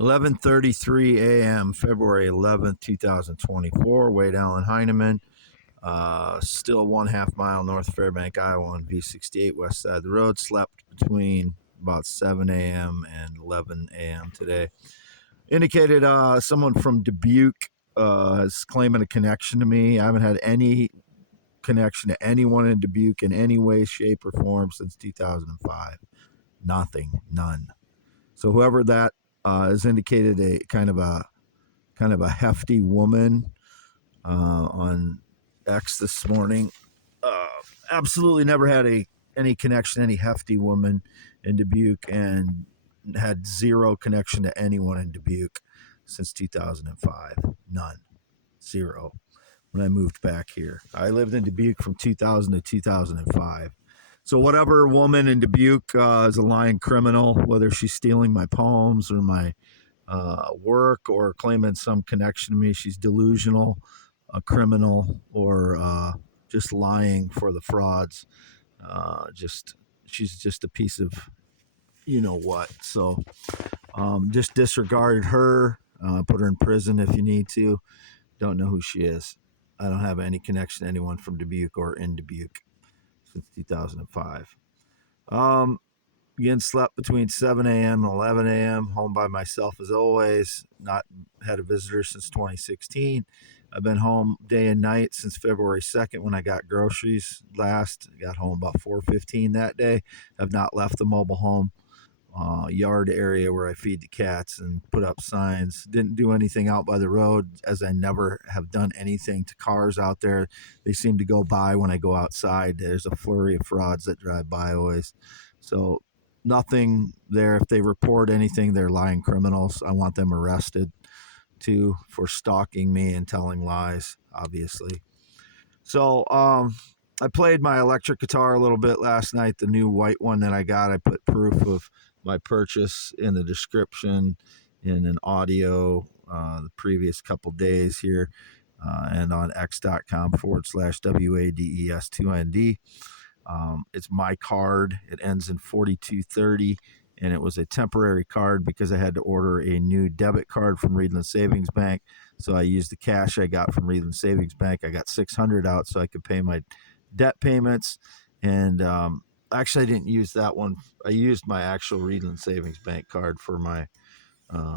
11:33 a.m., February 11th, 2024. Wade Allen Heineman, still 1/2 mile north of Fairbank, Iowa on V68 west side of the road. Slept between about 7 a.m. and 11 a.m. today. Indicated someone from Dubuque is claiming a connection to me. I haven't had any connection to anyone in Dubuque in any way, shape, or form since 2005. Nothing, none. So whoever that has indicated a kind of a hefty woman on X this morning. Absolutely never had any connection to any hefty woman in Dubuque, and had zero connection to anyone in Dubuque since 2005. None. Zero. When I moved back here, I lived in Dubuque from 2000 to 2005. So whatever woman in Dubuque is a lying criminal, whether she's stealing my poems or my work or claiming some connection to me, she's delusional, a criminal, or just lying for the frauds. She's just a piece of you know what. So just disregard her, put her in prison if you need to. Don't know who she is. I don't have any connection to anyone from Dubuque or in Dubuque since 2005. Again, slept between 7 a.m. and 11 a.m. Home by myself as always. Not had a visitor since 2016. I've been home day and night since February 2nd when I got groceries last. I got home about 4:15 that day. I've not left the mobile home yard area where I feed the cats and put up signs. Didn't do anything out by the road, as I never have done anything to cars out there. They seem to go by when I go outside. There's a flurry of frauds that drive by always. So nothing there. If they report anything, they're lying criminals. I want them arrested too for stalking me and telling lies, obviously. So I played my electric guitar a little bit last night, the new white one that I got. I put proof of my purchase in the description in an audio the previous couple days here and on x.com/WADES2ND. It's my card. It ends in 4230, and it was a temporary card because I had to order a new debit card from Reedland Savings Bank. So I used the cash I got from Reedland Savings Bank. I got $600 out so I could pay my debt payments. And actually, I didn't use that one. I used my actual Reedland Savings Bank card for my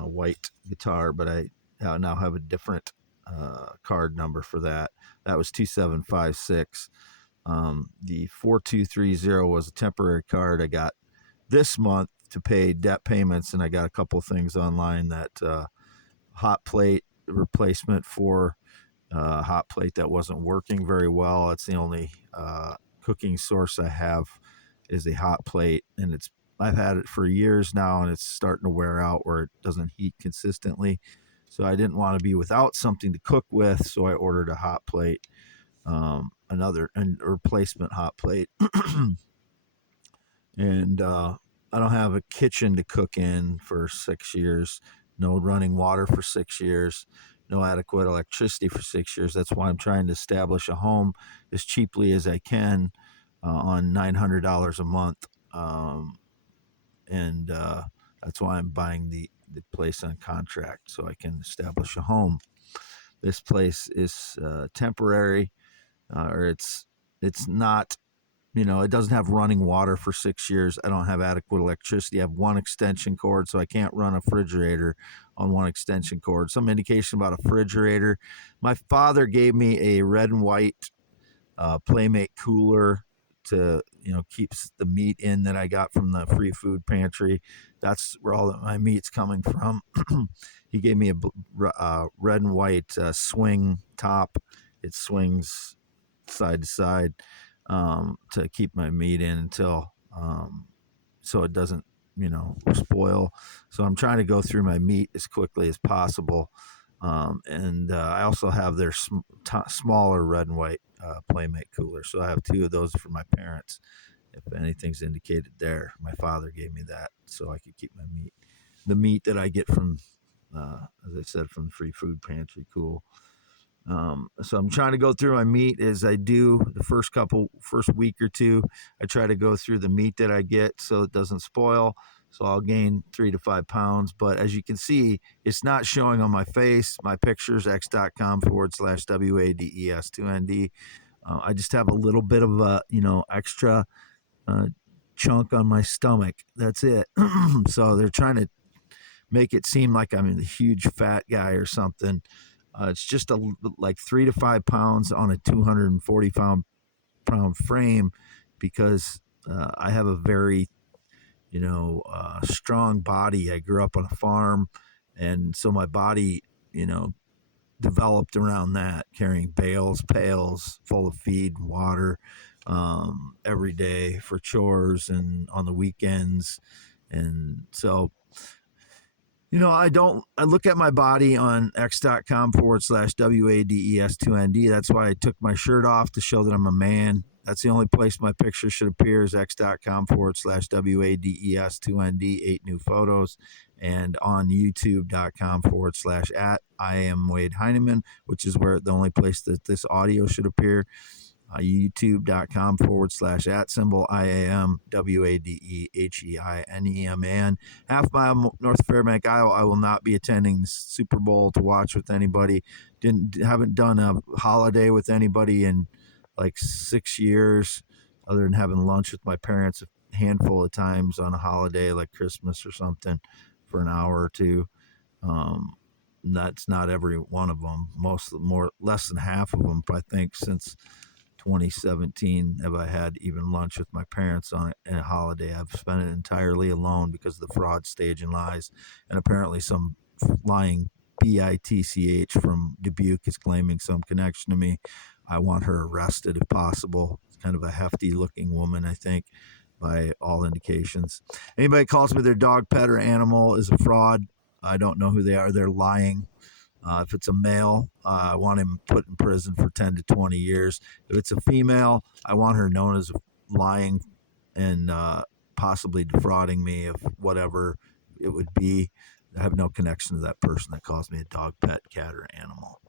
white guitar, but I now have a different card number for that. That was 2756. The 4230 was a temporary card I got this month to pay debt payments, and I got a couple of things online that hot plate replacement for hot plate that wasn't working very well. It's the only cooking source I have is a hot plate, and I've had it for years now, and it's starting to wear out where it doesn't heat consistently. So I didn't want to be without something to cook with, so I ordered a hot plate, another replacement hot plate. And I don't have a kitchen to cook in for 6 years, no running water for 6 years, no adequate electricity for 6 years. That's why I'm trying to establish a home as cheaply as I can on $900 a month. And that's why I'm buying the place on contract so I can establish a home. This place is temporary, or it's not. It doesn't have running water for 6 years. I don't have adequate electricity. I have one extension cord, so I can't run a refrigerator on one extension cord. Some indication about a refrigerator. My father gave me a red and white Playmate cooler to, keeps the meat in that I got from the free food pantry. That's where all of my meat's coming from. He gave me a red and white swing top. It swings side to side. To keep my meat in until so it doesn't spoil. So I'm trying to go through my meat as quickly as possible, and I also have their smaller red and white Playmate cooler, so I have two of those for my parents if anything's indicated there. My father gave me that so I could keep my meat, the meat that I get from as I said, from the free food pantry. Cool. So I'm trying to go through my meat as I do the first week or two. I try to go through the meat that I get so it doesn't spoil. So I'll gain 3 to 5 pounds. But as you can see, it's not showing on my face. My pictures, x.com/WADES2ND. I just have a little bit of a, extra uh, chunk on my stomach. That's it. So they're trying to make it seem like I'm a huge fat guy or something. It's just like 3 to 5 pounds on a 240 pound frame because I have a very strong body. I grew up on a farm, and so my body, developed around that, carrying bales, pails full of feed and water every day for chores and on the weekends. And so, I look at my body on x.com/WADES2ND. That's why I took my shirt off to show that I'm a man. That's the only place my picture should appear is x.com/WADES2ND, 8 new photos, and on youtube.com/at I am Wade Heineman, which is where the only place that this audio should appear. youtube.com/at symbol IAMWADEHEINEMAN. Half Mile North Fairbank, Iowa. I will not be attending the Super Bowl to watch with anybody. Haven't done a holiday with anybody in like 6 years, other than having lunch with my parents a handful of times on a holiday like Christmas or something for an hour or two. That's not every one of them. Less than half of them, I think, since 2017 have I had even lunch with my parents on a holiday. I've spent it entirely alone because of the fraud, stage, and lies. And apparently some lying bitch from Dubuque is claiming some connection to me. I want her arrested if possible. It's kind of a hefty looking woman, I think, by all indications. Anybody calls me their dog, pet, or animal is a fraud. I don't know who they are. They're lying. If it's a male, I want him put in prison for 10 to 20 years. If it's a female, I want her known as lying and possibly defrauding me of whatever it would be. I have no connection to that person that calls me a dog, pet, cat, or animal.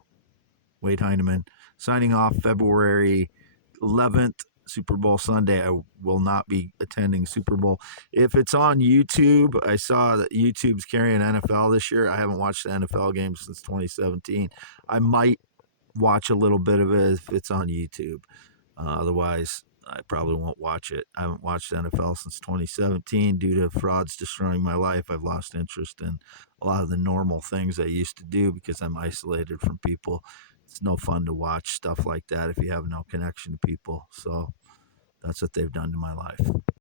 Wade Heineman, signing off February 11th. Super Bowl Sunday. I will not be attending Super Bowl. If it's on YouTube, I saw that YouTube's carrying NFL this year. I haven't watched the NFL game since 2017. I might watch a little bit of it if it's on YouTube. Otherwise, I probably won't watch it. I haven't watched NFL since 2017 due to frauds destroying my life. I've lost interest in a lot of the normal things I used to do because I'm isolated from people. It's no fun to watch stuff like that if you have no connection to people. So that's what they've done to my life.